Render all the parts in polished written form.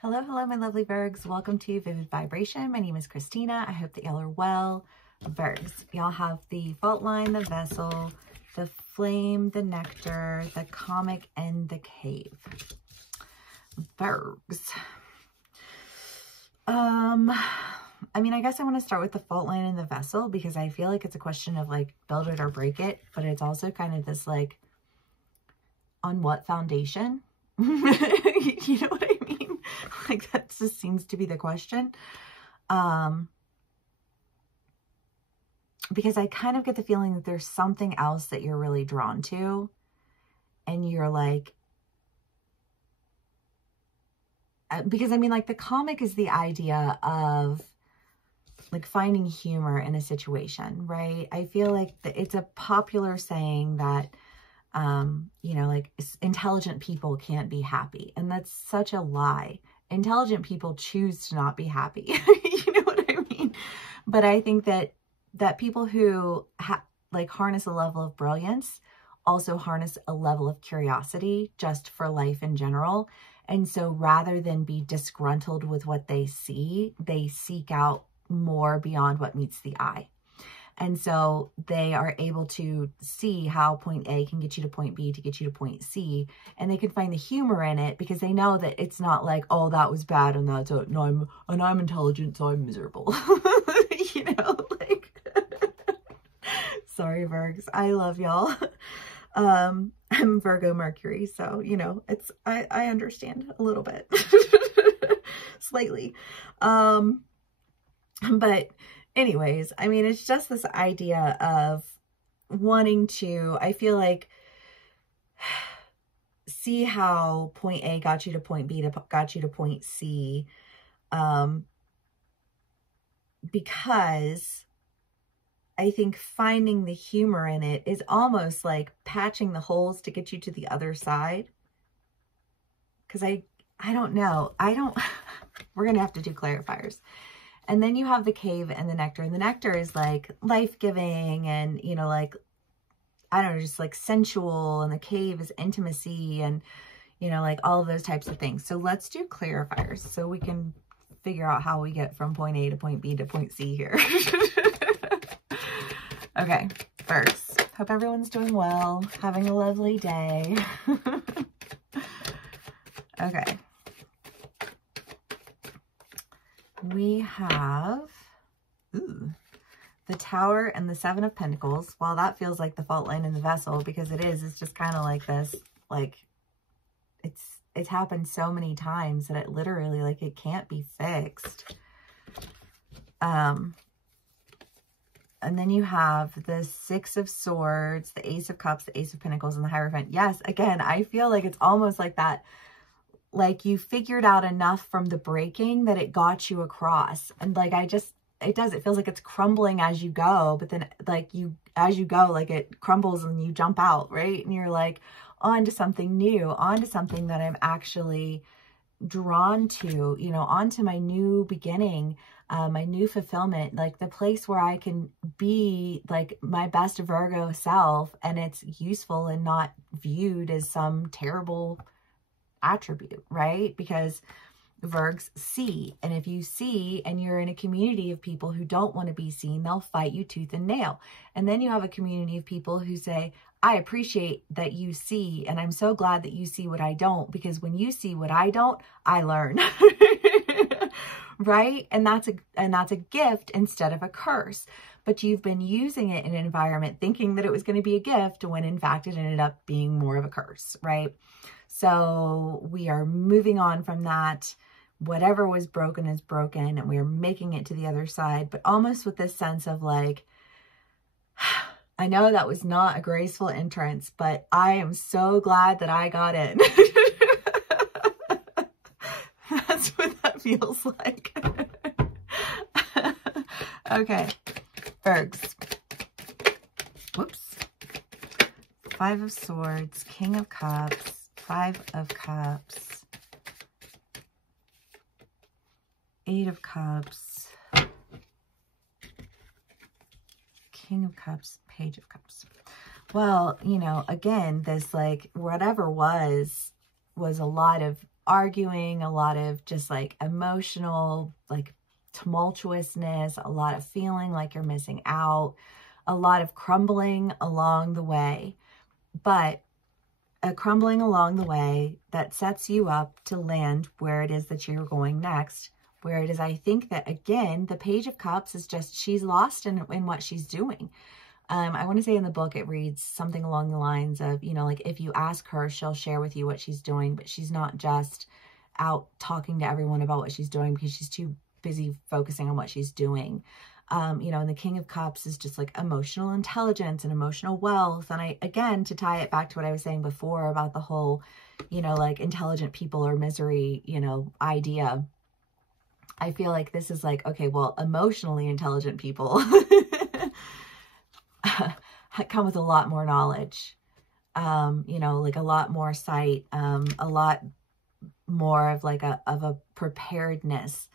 Hello, hello, my lovely Virgs. Welcome to Vivid Vibration. My name is Christina. I hope that y'all are well. Virgs, y'all have the fault line, the vessel, the flame, the nectar, the comic, and the cave. Virgs. I mean, I guess I want to start with the fault line and the vessel because I feel like it's a question of like build it or break it, but it's also kind of this like on what foundation? You know what I mean? Like that just seems to be the question. Because I kind of get the feeling that there's something else that you're really drawn to and you're like, because I mean, like the comic is the idea of like finding humor in a situation, right? I feel like it's a popular saying that, you know, like intelligent people can't be happy. And that's such a lie. Intelligent people choose to not be happy. You know what I mean? But I think that people who like harness a level of brilliance also harness a level of curiosity just for life in general. And so rather than be disgruntled with what they see, they seek out more beyond what meets the eye. And so they are able to see how point A can get you to point B to get you to point C. And they can find the humor in it because they know that it's not like, oh, that was bad and that's no, I'm intelligent, so I'm miserable. You know, like sorry, Virgs. I love y'all. I'm Virgo Mercury, so you know, it's I understand a little bit. Slightly. But anyways, I mean, it's just this idea of wanting to, I feel like, see how point A got you to point B got you to point C, because I think finding the humor in it is almost like patching the holes to get you to the other side. Because I don't know. We're going to have to do clarifiers. And then you have the cave and the nectar. And the nectar is like life-giving and, you know, like, I don't know, just like sensual. And the cave is intimacy and, you know, like all of those types of things. So let's do clarifiers so we can figure out how we get from point A to point B to point C here. Okay, first, hope everyone's doing well, having a lovely day. Okay. We have the Tower and the Seven of Pentacles. While that feels like the fault line in the vessel, because it's just kind of like this, like, it's happened so many times that it literally, like, it can't be fixed. And then you have the Six of Swords, the Ace of Cups, the Ace of Pentacles, and the Hierophant. Yes, again, I feel like it's almost like that, like you figured out enough from the breaking that it got you across. And like, it feels like it's crumbling as you go, but then like as you go, like it crumbles and you jump out, right? And you're like on to something new, on to something that I'm actually drawn to, you know, onto my new beginning, my new fulfillment, like the place where I can be like my best Virgo self and it's useful and not viewed as some terrible attribute, right? Because Virgs see, and if you see and you're in a community of people who don't want to be seen, they'll fight you tooth and nail. And then you have a community of people who say, I appreciate that you see, and I'm so glad that you see what I don't, because when you see what I don't, I learn. Right? And that's a gift instead of a curse. But you've been using it in an environment thinking that it was going to be a gift when in fact it ended up being more of a curse, right? So we are moving on from that. Whatever was broken is broken, and we are making it to the other side, but almost with this sense of like, I know that was not a graceful entrance, but I am so glad that I got in. That's what that feels like. Okay, Virgs. Whoops. Five of Swords, King of Cups, Five of Cups, Eight of Cups, King of Cups, Page of Cups. Well, you know, again, this like whatever was a lot of arguing, a lot of just like emotional, like tumultuousness, a lot of feeling like you're missing out, a lot of crumbling along the way, but a crumbling along the way that sets you up to land where it is that you're going next, where it is, I think that, again, the Page of Cups is just, she's lost in what she's doing. I want to say in the book, it reads something along the lines of, you know, like if you ask her, she'll share with you what she's doing, but she's not just out talking to everyone about what she's doing because she's too busy focusing on what she's doing. You know, and the King of Cups is just like emotional intelligence and emotional wealth. And again, to tie it back to what I was saying before about the whole, you know, like intelligent people or misery, you know, idea. I feel like this is like, okay, well, emotionally intelligent people come with a lot more knowledge, you know, like a lot more sight, a lot more of like a preparedness.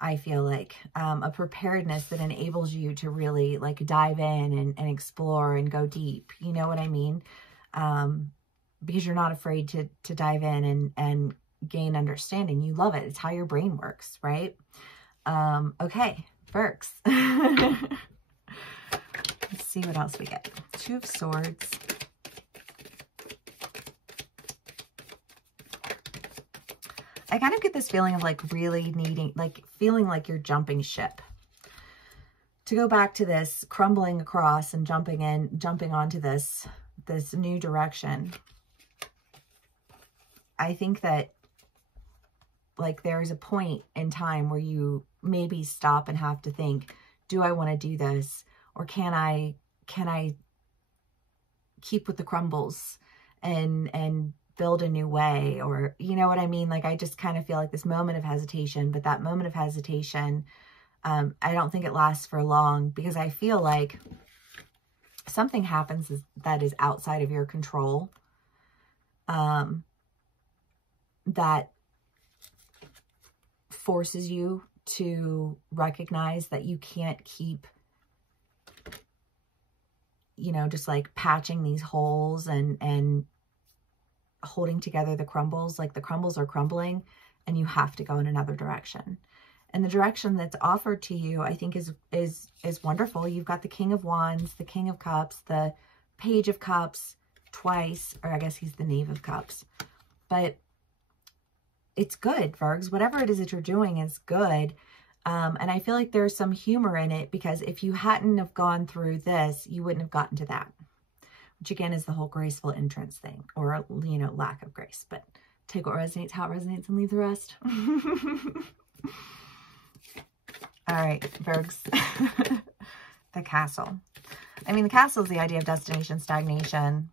I feel like a preparedness that enables you to really like dive in and explore and go deep. You know what I mean? Because you're not afraid to dive in and gain understanding. You love it. It's how your brain works, right? Okay, Virgs. Let's see what else we get. Two of Swords. I kind of get this feeling of like really needing, like feeling like you're jumping ship. To go back to this crumbling across and jumping onto this new direction. I think that like there's a point in time where you maybe stop and have to think, do I want to do this? Or can I keep with the crumbles and build a new way? Or, you know what I mean? Like, I just kind of feel like this moment of hesitation, but that moment of hesitation, I don't think it lasts for long, because I feel like something happens that is outside of your control, that forces you to recognize that you can't keep, you know, just like patching these holes and holding together the crumbles. Like the crumbles are crumbling and you have to go in another direction. And the direction that's offered to you, I think is wonderful. You've got the King of Wands, the King of Cups, the Page of Cups twice, or I guess he's the Knave of Cups. But it's good, Virgs. Whatever it is that you're doing is good. And I feel like there's some humor in it, because if you hadn't have gone through this, you wouldn't have gotten to that. Which again is the whole graceful entrance thing, or, you know, lack of grace. But take what resonates, how it resonates, and leave the rest. All right, Virgs. The Castle. I mean, the Castle is the idea of destination, stagnation,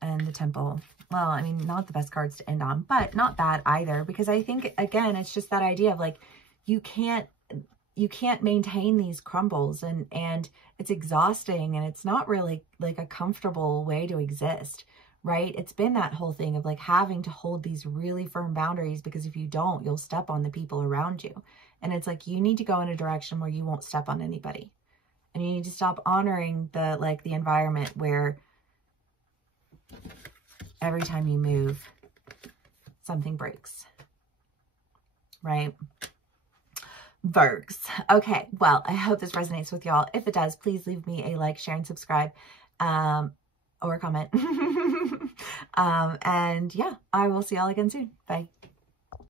and the Temple. Well, I mean, not the best cards to end on, but not bad either, because I think, again, it's just that idea of like, you can't maintain these crumbles, and it's exhausting, and it's not really like a comfortable way to exist, right? It's been that whole thing of like having to hold these really firm boundaries, because if you don't, you'll step on the people around you. And it's like, you need to go in a direction where you won't step on anybody. And you need to stop honoring the environment where every time you move, something breaks, right? Virgs. Okay, well, I hope this resonates with y'all. If it does, please leave me a like, share, and subscribe, or a comment. And yeah, I will see y'all again soon. Bye.